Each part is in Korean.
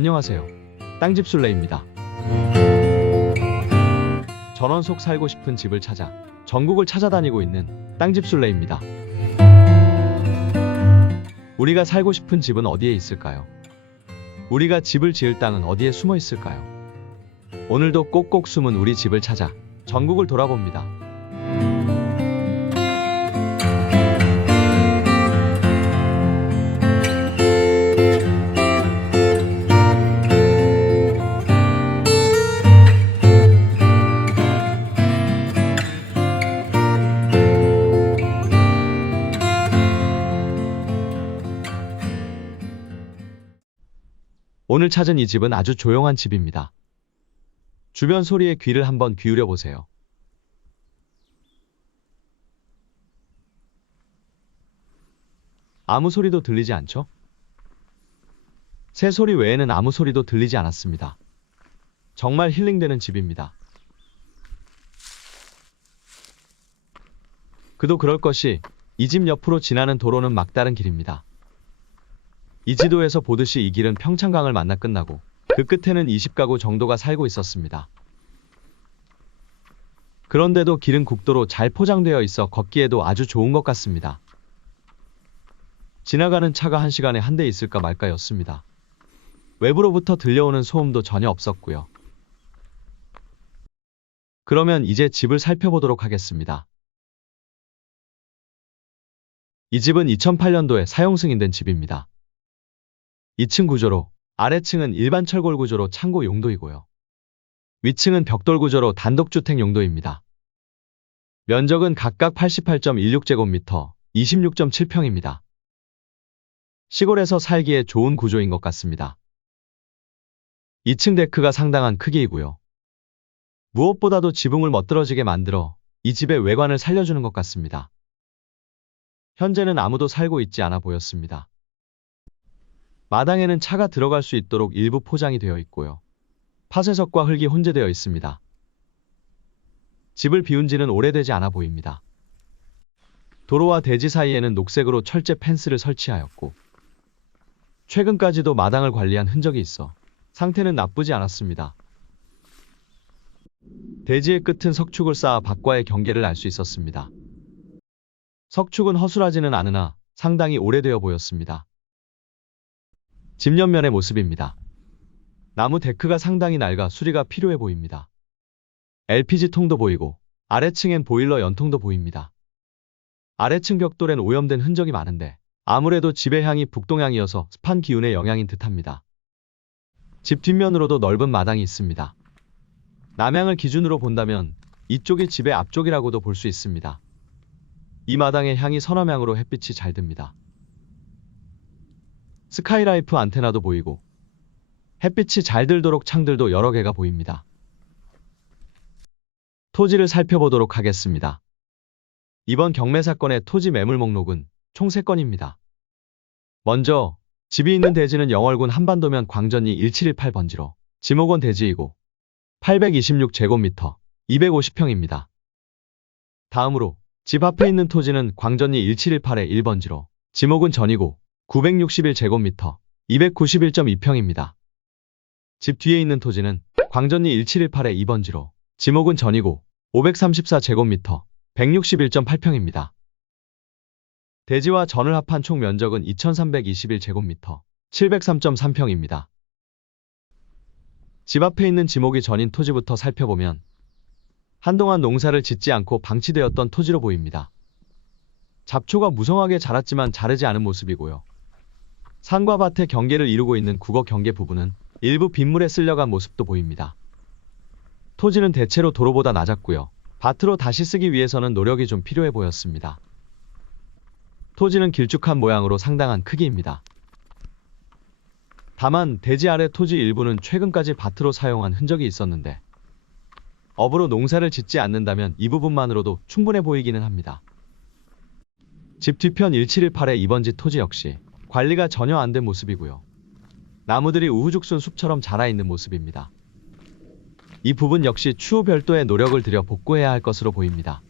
안녕하세요. 땅집술래입니다. 전원 속 살고 싶은 집을 찾아 전국을 찾아다니고 있는 땅집술래입니다. 우리가 살고 싶은 집은 어디에 있을까요? 우리가 집을 지을 땅은 어디에 숨어 있을까요? 오늘도 꼭꼭 숨은 우리 집을 찾아 전국을 돌아봅니다. 오늘 찾은 이 집은 아주 조용한 집입니다. 주변 소리에 귀를 한번 기울여 보세요. 아무 소리도 들리지 않죠? 새 소리 외에는 아무 소리도 들리지 않았습니다. 정말 힐링되는 집입니다. 그도 그럴 것이 이 집 옆으로 지나는 도로는 막다른 길입니다. 이 지도에서 보듯이 이 길은 평창강을 만나 끝나고 그 끝에는 20가구 정도가 살고 있었습니다. 그런데도 길은 국도로 잘 포장되어 있어 걷기에도 아주 좋은 것 같습니다. 지나가는 차가 1시간에 한 대 있을까 말까였습니다. 외부로부터 들려오는 소음도 전혀 없었고요. 그러면 이제 집을 살펴보도록 하겠습니다. 이 집은 2008년도에 사용 승인된 집입니다. 2층 구조로, 아래층은 일반 철골 구조로 창고 용도이고요. 위층은 벽돌 구조로 단독주택 용도입니다. 면적은 각각 88.16제곱미터, 26.7평입니다. 시골에서 살기에 좋은 구조인 것 같습니다. 2층 데크가 상당한 크기이고요. 무엇보다도 지붕을 멋들어지게 만들어 이 집의 외관을 살려주는 것 같습니다. 현재는 아무도 살고 있지 않아 보였습니다. 마당에는 차가 들어갈 수 있도록 일부 포장이 되어 있고요. 팥쇠석과 흙이 혼재되어 있습니다. 집을 비운 지는 오래되지 않아 보입니다. 도로와 대지 사이에는 녹색으로 철제 펜스를 설치하였고 최근까지도 마당을 관리한 흔적이 있어 상태는 나쁘지 않았습니다. 대지의 끝은 석축을 쌓아 밖과의 경계를 알 수 있었습니다. 석축은 허술하지는 않으나 상당히 오래되어 보였습니다. 집 옆면의 모습입니다. 나무 데크가 상당히 낡아 수리가 필요해 보입니다. LPG통도 보이고 아래층엔 보일러 연통도 보입니다. 아래층 벽돌엔 오염된 흔적이 많은데 아무래도 집의 향이 북동향이어서 습한 기운의 영향인 듯합니다. 집 뒷면으로도 넓은 마당이 있습니다. 남향을 기준으로 본다면 이쪽이 집의 앞쪽이라고도 볼 수 있습니다. 이 마당의 향이 서남향으로 햇빛이 잘 듭니다. 스카이라이프 안테나도 보이고 햇빛이 잘 들도록 창들도 여러 개가 보입니다. 토지를 살펴보도록 하겠습니다. 이번 경매 사건의 토지 매물 목록은 총 3건입니다. 먼저 집이 있는 대지는 영월군 한반도면 광전리 1718번지로 지목원 대지이고 826제곱미터 250평입니다. 다음으로 집 앞에 있는 토지는 광전리 1718의 1번지로 지목은 전이고 961제곱미터 291.2평입니다. 집 뒤에 있는 토지는 광전리 1718의 2번지로 지목은 전이고 534제곱미터 161.8평입니다. 대지와 전을 합한 총 면적은 2321제곱미터 703.3평입니다. 집 앞에 있는 지목이 전인 토지부터 살펴보면 한동안 농사를 짓지 않고 방치되었던 토지로 보입니다. 잡초가 무성하게 자랐지만 자르지 않은 모습이고요. 산과 밭의 경계를 이루고 있는 국어 경계 부분은 일부 빗물에 쓸려간 모습도 보입니다. 토지는 대체로 도로보다 낮았고요. 밭으로 다시 쓰기 위해서는 노력이 좀 필요해 보였습니다. 토지는 길쭉한 모양으로 상당한 크기입니다. 다만 대지 아래 토지 일부는 최근까지 밭으로 사용한 흔적이 있었는데 업으로 농사를 짓지 않는다면 이 부분만으로도 충분해 보이기는 합니다. 집 뒤편 1718의 2번지 토지 역시 관리가 전혀 안 된 모습이고요. 나무들이 우후죽순 숲처럼 자라있는 모습입니다. 이 부분 역시 추후 별도의 노력을 들여 복구해야 할 것으로 보입니다.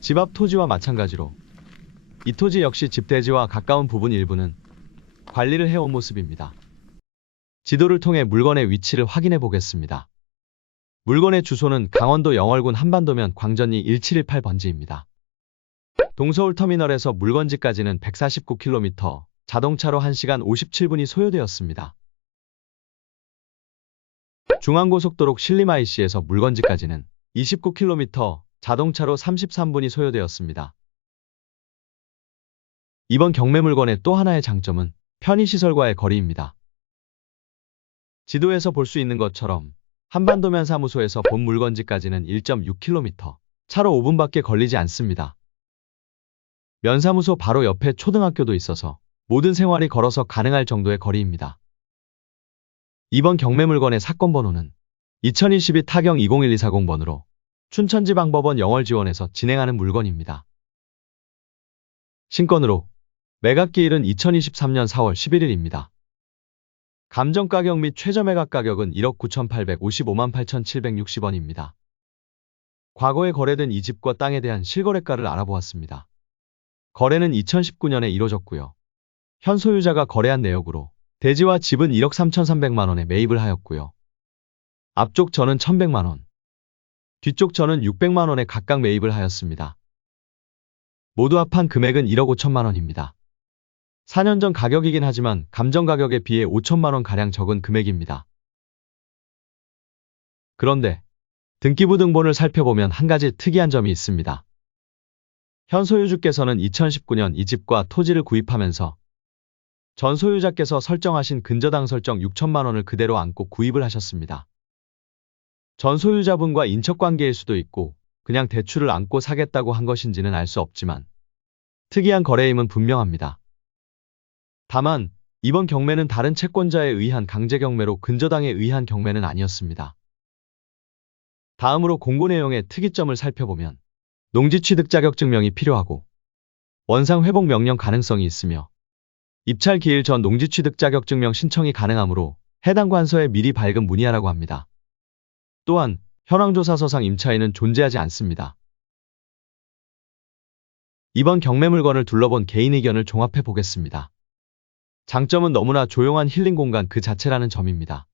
집 앞 토지와 마찬가지로 이 토지 역시 집 대지와 가까운 부분 일부는 관리를 해온 모습입니다. 지도를 통해 물건의 위치를 확인해 보겠습니다. 물건의 주소는 강원도 영월군 한반도면 광전리 1718 번지입니다. 동서울 터미널에서 물건지까지는 149km, 자동차로 1시간 57분이 소요되었습니다. 중앙고속도로 신림-IC에서 물건지까지는 29km, 자동차로 33분이 소요되었습니다. 이번 경매 물건의 또 하나의 장점은 편의시설과의 거리입니다. 지도에서 볼 수 있는 것처럼 한반도면 사무소에서 본 물건지까지는 1.6km, 차로 5분밖에 걸리지 않습니다. 면사무소 바로 옆에 초등학교도 있어서 모든 생활이 걸어서 가능할 정도의 거리입니다. 이번 경매 물건의 사건 번호는 2022 타경 201240번으로 춘천지방법원 영월지원에서 진행하는 물건입니다. 신건으로 매각기일은 2023년 4월 11일입니다. 감정가격 및 최저 매각 가격은 1억 9,855만 8,760원입니다. 과거에 거래된 이 집과 땅에 대한 실거래가를 알아보았습니다. 거래는 2019년에 이뤄졌고요. 현 소유자가 거래한 내역으로 대지와 집은 1억 3,300만 원에 매입을 하였고요. 앞쪽 전은 1,100만 원, 뒤쪽 전은 600만 원에 각각 매입을 하였습니다. 모두 합한 금액은 1억 5천만 원입니다. 4년 전 가격이긴 하지만 감정가격에 비해 5천만 원 가량 적은 금액입니다. 그런데 등기부 등본을 살펴보면 한 가지 특이한 점이 있습니다. 현 소유주께서는 2019년 이 집과 토지를 구입하면서 전 소유자께서 설정하신 근저당 설정 6천만 원을 그대로 안고 구입을 하셨습니다. 전 소유자분과 인척관계일 수도 있고 그냥 대출을 안고 사겠다고 한 것인지는 알 수 없지만 특이한 거래임은 분명합니다. 다만 이번 경매는 다른 채권자에 의한 강제 경매로 근저당에 의한 경매는 아니었습니다. 다음으로 공고 내용의 특이점을 살펴보면 농지 취득 자격 증명이 필요하고 원상 회복 명령 가능성이 있으며 입찰 기일 전 농지 취득 자격 증명 신청이 가능하므로 해당 관서에 미리 발급 문의하라고 합니다. 또한 현황조사서상 임차인은 존재하지 않습니다. 이번 경매 물건을 둘러본 개인 의견을 종합해 보겠습니다. 장점은 너무나 조용한 힐링 공간 그 자체라는 점입니다.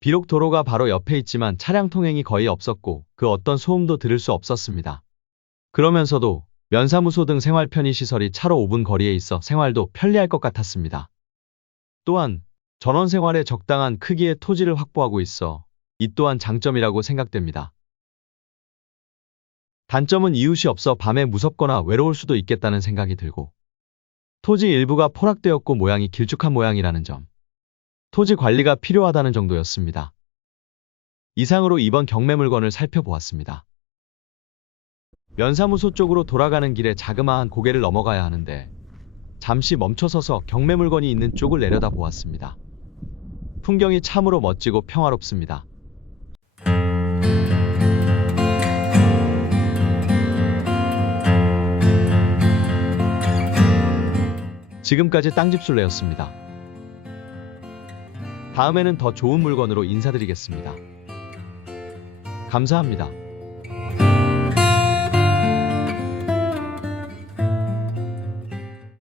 비록 도로가 바로 옆에 있지만 차량 통행이 거의 없었고 그 어떤 소음도 들을 수 없었습니다. 그러면서도 면사무소 등 생활 편의시설이 차로 5분 거리에 있어 생활도 편리할 것 같았습니다. 또한 전원 생활에 적당한 크기의 토지를 확보하고 있어 이 또한 장점이라고 생각됩니다. 단점은 이웃이 없어 밤에 무섭거나 외로울 수도 있겠다는 생각이 들고 토지 일부가 포락되었고 모양이 길쭉한 모양이라는 점, 토지 관리가 필요하다는 정도였습니다. 이상으로 이번 경매 물건을 살펴보았습니다. 면사무소 쪽으로 돌아가는 길에 자그마한 고개를 넘어가야 하는데 잠시 멈춰서서 경매 물건이 있는 쪽을 내려다보았습니다. 풍경이 참으로 멋지고 평화롭습니다. 지금까지 땅집술래였습니다. 다음에는 더 좋은 물건으로 인사드리겠습니다. 감사합니다.